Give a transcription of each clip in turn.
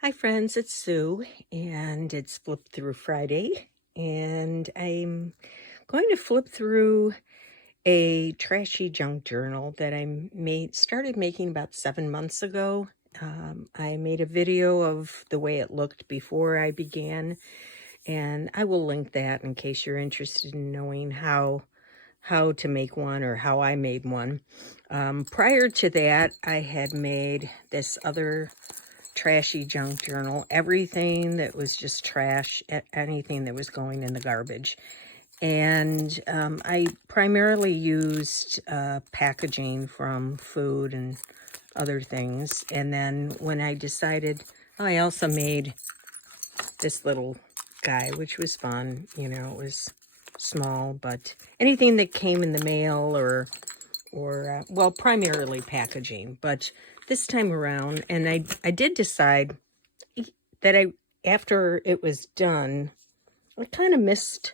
Hi friends, it's Sue and it's Flip Through Friday, and I'm going to flip through a trashy junk journal that started making about 7 months ago. I made a video of the way it looked before I began, and I will link that in case you're interested in knowing how to make one or how I made one. Prior to that, I had made this other trashy junk journal, everything that was just trash, anything that was going in the garbage. And I primarily used packaging from food and other things. And then when I decided, I also made this little guy, which was fun. It was small, but anything that came in the mail or well, primarily packaging. But this time around, and I did decide that after it was done, I kind of missed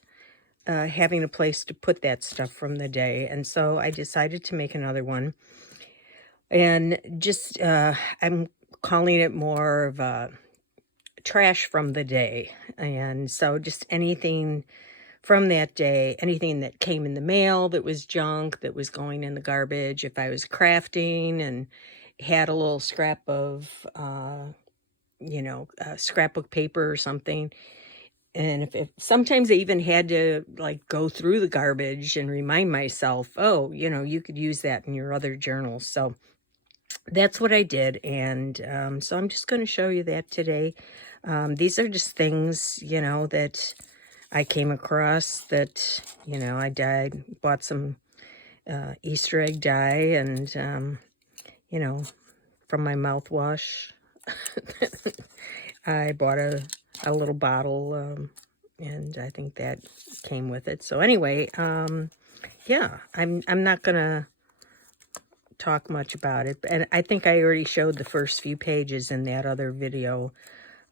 having a place to put that stuff from the day. And so I decided to make another one. And just, I'm calling it more of a trash from the day. And so just anything from that day, anything that came in the mail that was junk, that was going in the garbage. If I was crafting and had a little scrap of, scrapbook paper or something. And if sometimes I even had to like go through the garbage and remind myself, oh, you could use that in your other journals. So that's what I did. And so I'm just going to show you that today. These are just things, that I came across that, bought some Easter egg dye and, from my mouthwash. I bought a little bottle, and I think that came with it. So anyway, yeah, I'm not gonna talk much about it, and I think I already showed the first few pages in that other video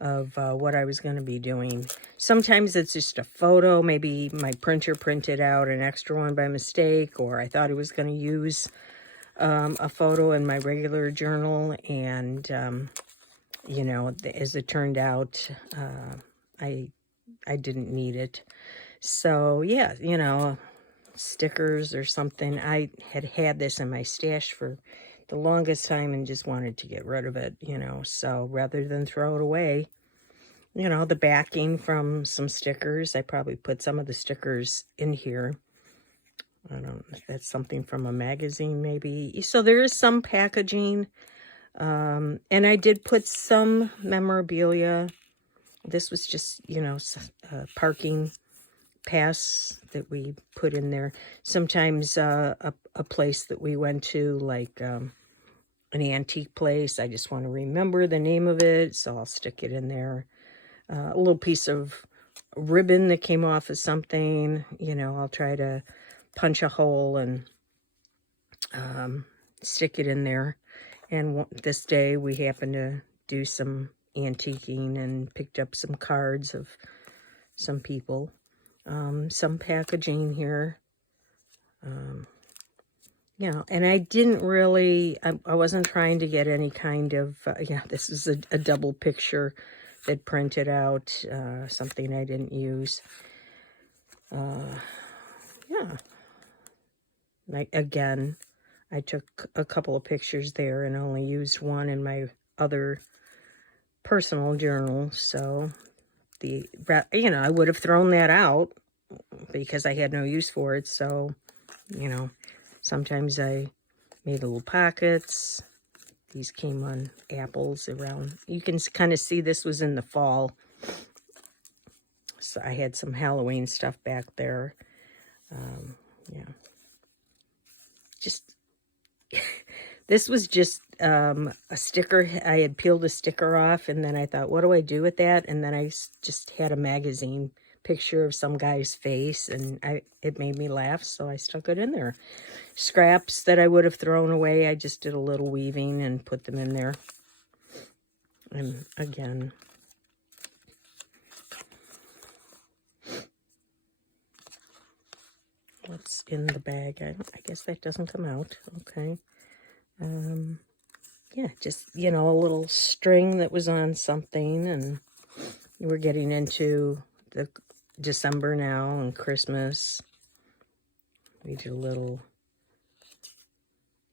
of what I was going to be doing. Sometimes it's just a photo. Maybe my printer printed out an extra one by mistake, or I thought I was going to use a photo in my regular journal, and as it turned out, I didn't need it. So yeah, stickers or something. I had this in my stash for the longest time and just wanted to get rid of it, so rather than throw it away, the backing from some stickers, I probably put some of the stickers in here. I don't know if that's something from a magazine maybe. So there is some packaging, and I did put some memorabilia. This was just, parking pass that we put in there. Sometimes a place that we went to, like an antique place, I just want to remember the name of it, so I'll stick it in there. A little piece of ribbon that came off of something, I'll try to punch a hole and stick it in there. And this day we happened to do some antiquing and picked up some cards of some people. Some packaging here. And I didn't really, I wasn't trying to get any kind of, this is a double picture that printed out, something I didn't use. Again, I took a couple of pictures there and only used one in my other personal journal. So I would have thrown that out because I had no use for it. So, sometimes I made little pockets. These came on apples around. You can kind of see this was in the fall. So I had some Halloween stuff back there. Just, this was just a sticker. I had peeled a sticker off, and then I thought, what do I do with that? And then I just had a magazine picture of some guy's face, and it made me laugh, so I stuck it in there. Scraps that I would have thrown away, I just did a little weaving and put them in there. And again, what's in the bag? I guess that doesn't come out. Okay. yeah, just, you know, a little string that was on something, and we're getting into the December now and Christmas. We did a little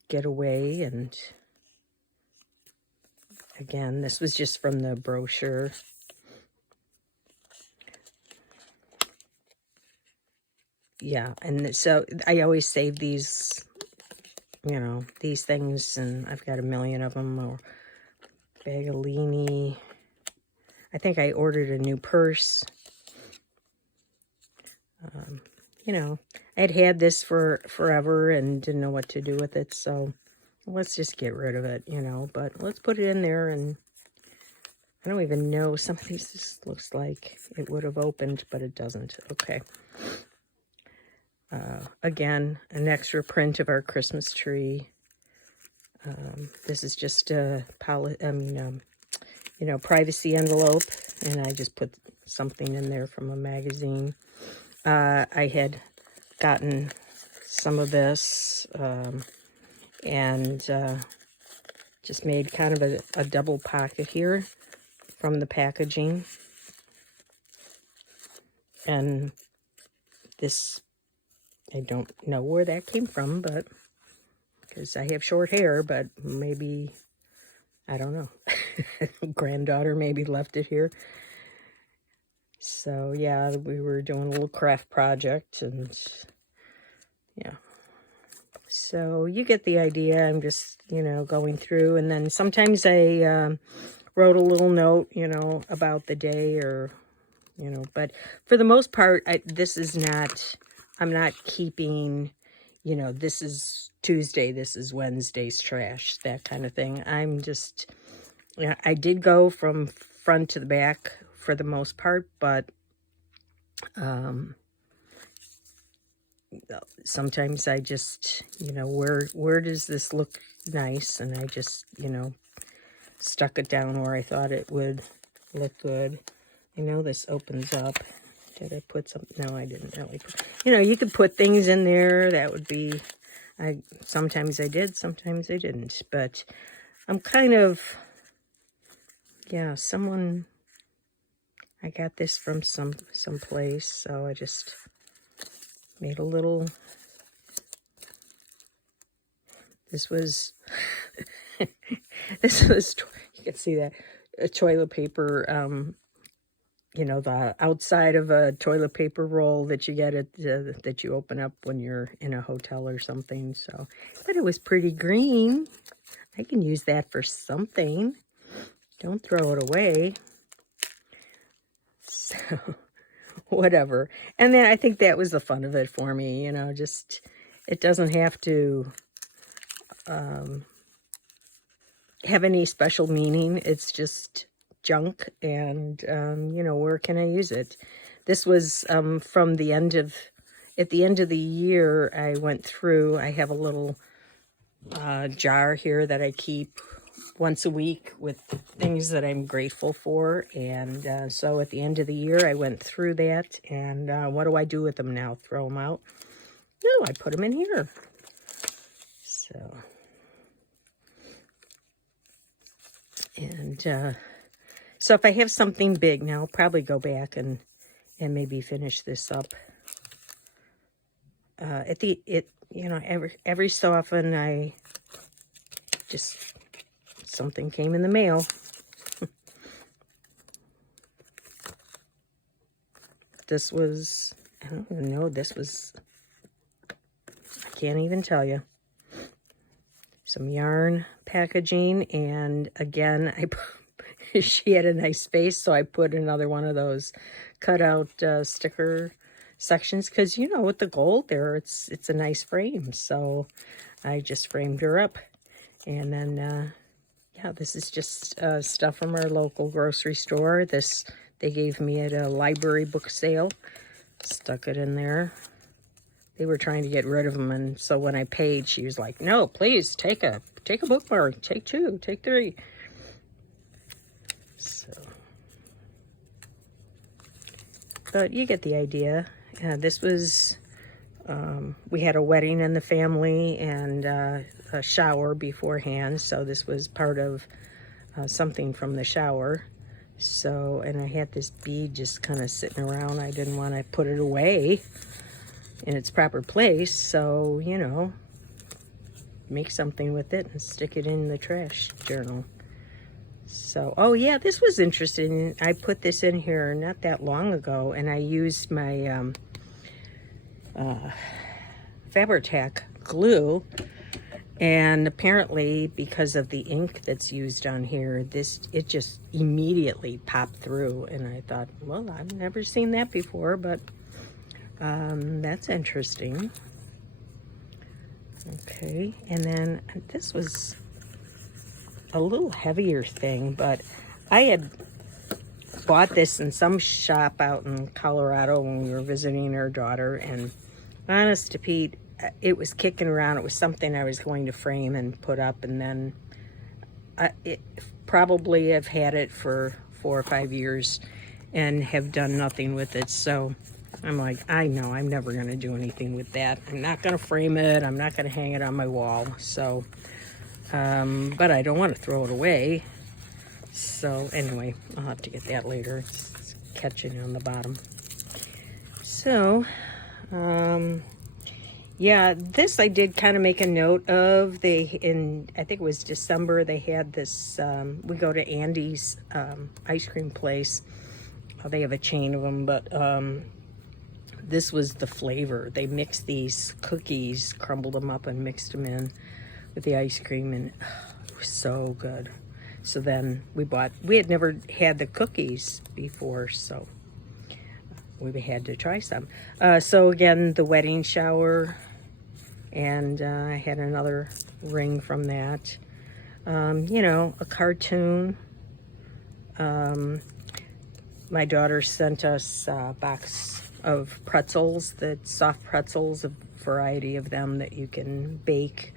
getaway, and again, this was just from the brochure. Yeah, and so I always save these, you know, these things, and I've got a million of them. Or Bagolini. I think I ordered a new purse. You know, I'd had this for forever and didn't know what to do with it, so let's just get rid of it, you know. But let's put it in there, and I don't even know. Some of these just looks like it would have opened, but it doesn't. Okay. Again, an extra print of our Christmas tree. This is just a you know, privacy envelope, and I just put something in there from a magazine. I had gotten some of this, and just made kind of a double pocket here from the packaging. And this, I don't know where that came from, but because I have short hair, but maybe, I don't know, granddaughter maybe left it here. So yeah, we were doing a little craft project, and yeah. So you get the idea. I'm just, you know, going through, and then sometimes I wrote a little note, you know, about the day, or, you know, but for the most part, this is not, I'm not keeping, you know, this is Tuesday, this is Wednesday's trash, that kind of thing. I'm just, yeah, I did go from front to the back for the most part, but sometimes I just, you know, where does this look nice? And I just, you know, stuck it down where I thought it would look good. I know this opens up. Did I put something? No, I didn't really put, you know, you could put things in there. That would be, sometimes I did, sometimes I didn't. But I'm kind of, yeah, I got this from someplace, so I just made a little, this was, this was, you can see that, a toilet paper, you know, the outside of a toilet paper roll that you get that you open up when you're in a hotel or something. So, but it was pretty green. I can use that for something. Don't throw it away. So, whatever. And then I think that was the fun of it for me, you know, just, it doesn't have to have any special meaning. It's just junk, and you know, where can I use it? This was from the end of, at the end of the year, I went through, I have a little jar here that I keep once a week with things that I'm grateful for, and so at the end of the year I went through that, and what do I do with them now? Throw them out? No, I put them in here. So, and so if I have something big now, I'll probably go back and maybe finish this up. You know, every so often I just, something came in the mail. This was, I don't even know, this was, I can't even tell you. Some yarn packaging, and again, she had a nice space, so I put another one of those cutout sticker sections, because, you know, with the gold there, it's a nice frame, so I just framed her up. And then yeah, this is just stuff from our local grocery store. This they gave me at a library book sale. Stuck it in there. They were trying to get rid of them, and so when I paid, she was like, "No, please take a bookmark. Take 2, take 3." So, but you get the idea. This was we had a wedding in the family and a shower beforehand, so this was part of something from the shower. So, and I had this bead just kind of sitting around. I didn't want to put it away in its proper place, so, you know, make something with it and stick it in the trash journal. So, oh yeah, this was interesting. I put this in here not that long ago, and I used my Fabri-Tac glue, and apparently because of the ink that's used on here, it just immediately popped through, and I thought, well, I've never seen that before, but that's interesting. Okay, and then this was a little heavier thing, but I had bought this in some shop out in Colorado when we were visiting our daughter, and honest to Pete, it was kicking around. It was something I was going to frame and put up, and then probably have had it for 4 or 5 years and have done nothing with it. So I'm like, I know I'm never going to do anything with that. I'm not going to frame it. I'm not going to hang it on my wall. So, but I don't want to throw it away. So anyway, I'll have to get that later. It's catching on the bottom. So, yeah, this I did kind of make a note of. I think it was December, they had this, we go to Andy's ice cream place. They have a chain of them, but this was the flavor. They mixed these cookies, crumbled them up and mixed them in with the ice cream, and it was so good. So then we had never had the cookies before, so we had to try some. So again, the wedding shower, and I had another ring from that. You know, a cartoon. My daughter sent us a box of pretzels, the soft pretzels, a variety of them that you can bake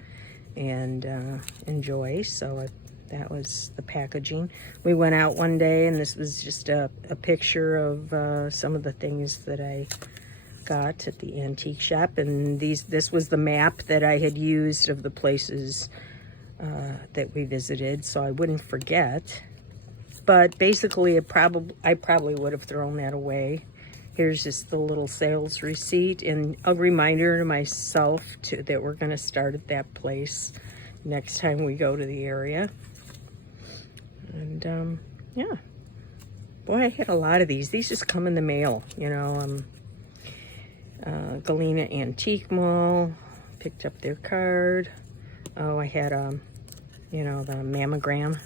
and enjoy. So that was the packaging. We went out one day, and this was just a picture of some of the things that I got at the antique shop. And this was the map that I had used of the places that we visited, so I wouldn't forget. But basically, I probably would have thrown that away. Here's just the little sales receipt and a reminder to myself that we're going to start at that place next time we go to the area. And yeah, boy, I had a lot of these. These just come in the mail, you know. Galena Antique Mall, picked up their card. Oh, I had you know, the mammogram.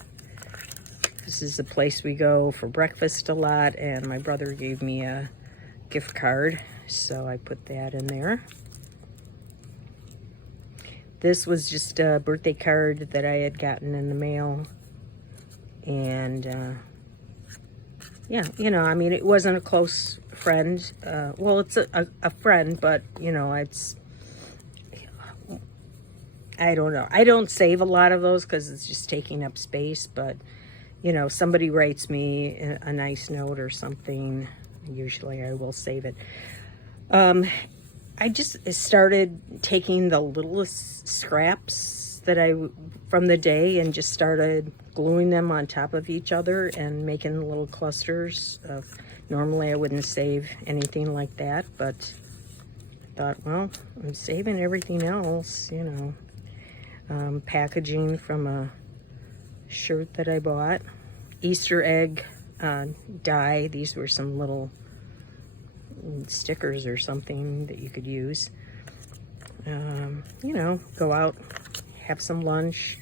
This is the place we go for breakfast a lot, and my brother gave me a gift card, so I put that in there. This was just a birthday card that I had gotten in the mail, and yeah, you know, I mean, it wasn't a close friend. Well, it's a friend, but, you know, I don't know. I don't save a lot of those because it's just taking up space, but, you know, somebody writes me a nice note or something, usually I will save it. I just started taking the littlest scraps that from the day and just started gluing them on top of each other and making little clusters. Normally I wouldn't save anything like that, but I thought, well, I'm saving everything else, you know. Packaging from a shirt that I bought. Easter egg die. These were some little stickers or something that you could use. You know, go out, have some lunch.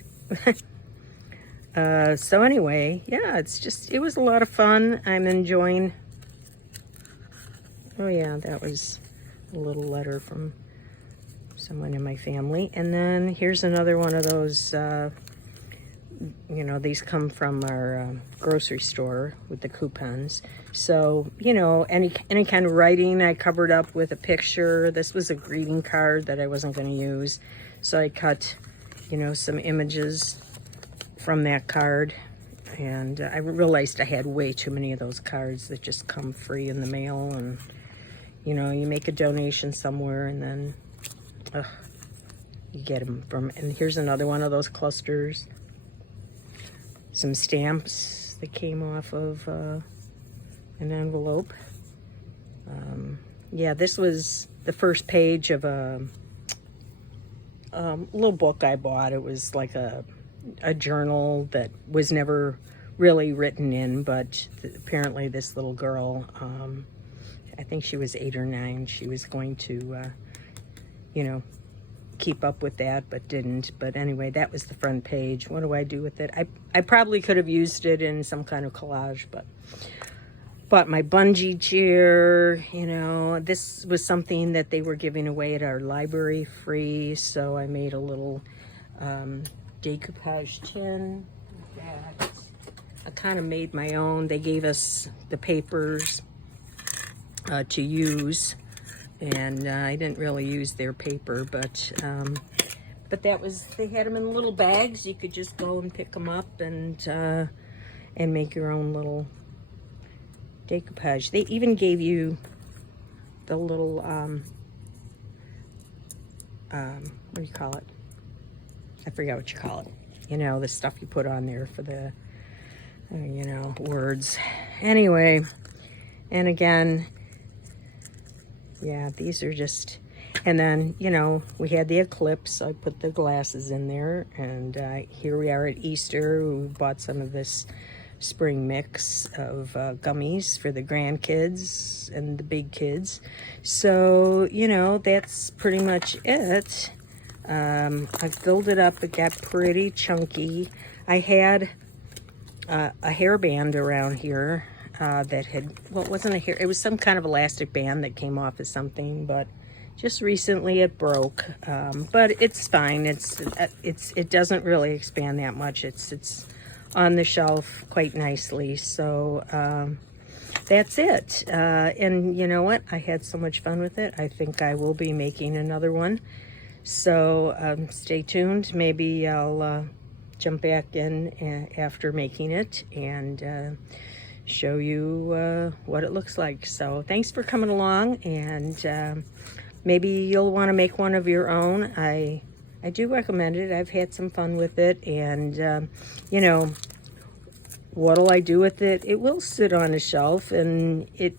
So anyway, yeah, it was a lot of fun. I'm enjoying. Oh yeah, that was a little letter from someone in my family. And then here's another one of those, you know, these come from our grocery store with the coupons. So, you know, any kind of writing I covered up with a picture. This was a greeting card that I wasn't going to use. So I cut, you know, some images from that card. And I realized I had way too many of those cards that just come free in the mail. And, You know, you make a donation somewhere and then you get them from, and here's another one of those clusters. Some stamps that came off of an envelope. Yeah, this was the first page of a little book I bought. It was like a journal that was never really written in, but apparently this little girl, I think she was 8 or 9, she was going to, you know, keep up with that, but didn't. But anyway, that was the front page. What do I do with it? I probably could have used it in some kind of collage, but bought my bungee chair. You know, this was something that they were giving away at our library free, so I made a little decoupage tin that I kind of made my own. They gave us the papers to use, and I didn't really use their paper, but that was, they had them in little bags. You could just go and pick them up and make your own little decoupage. They even gave you the little what do you call it? I forgot what you call it. You know, the stuff you put on there for the you know, words. Anyway, and again, yeah, these are just, and then, you know, we had the eclipse, so I put the glasses in there, and here we are at Easter. We bought some of this spring mix of gummies for the grandkids and the big kids. So, you know, that's pretty much it. I filled it up. It got pretty chunky. I had a hairband around here that had, well, it wasn't a hair, it was some kind of elastic band that came off of something, but just recently it broke. But it's fine. It doesn't really expand that much. It's on the shelf quite nicely. So that's it. And you know what? I had so much fun with it. I think I will be making another one. So stay tuned. Maybe I'll jump back in after making it and show you what it looks like. So thanks for coming along, and maybe you'll want to make one of your own. I do recommend it. I've had some fun with it, and you know, what'll I do with it? It will sit on a shelf, and it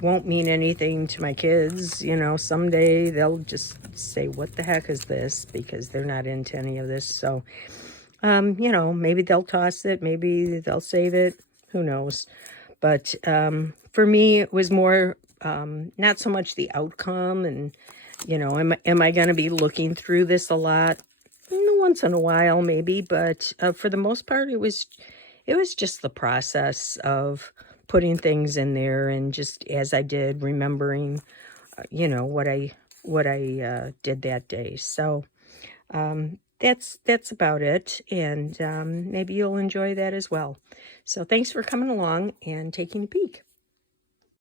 won't mean anything to my kids. You know, someday they'll just say, what the heck is this? Because they're not into any of this. So you know, maybe they'll toss it, maybe they'll save it, who knows. But for me, it was more not so much the outcome, and you know, am I going to be looking through this a lot? Once in a while, maybe, but for the most part, it was just the process of putting things in there, and just as I did, remembering, you know, what I did that day. So that's about it, and maybe you'll enjoy that as well. So thanks for coming along and taking a peek.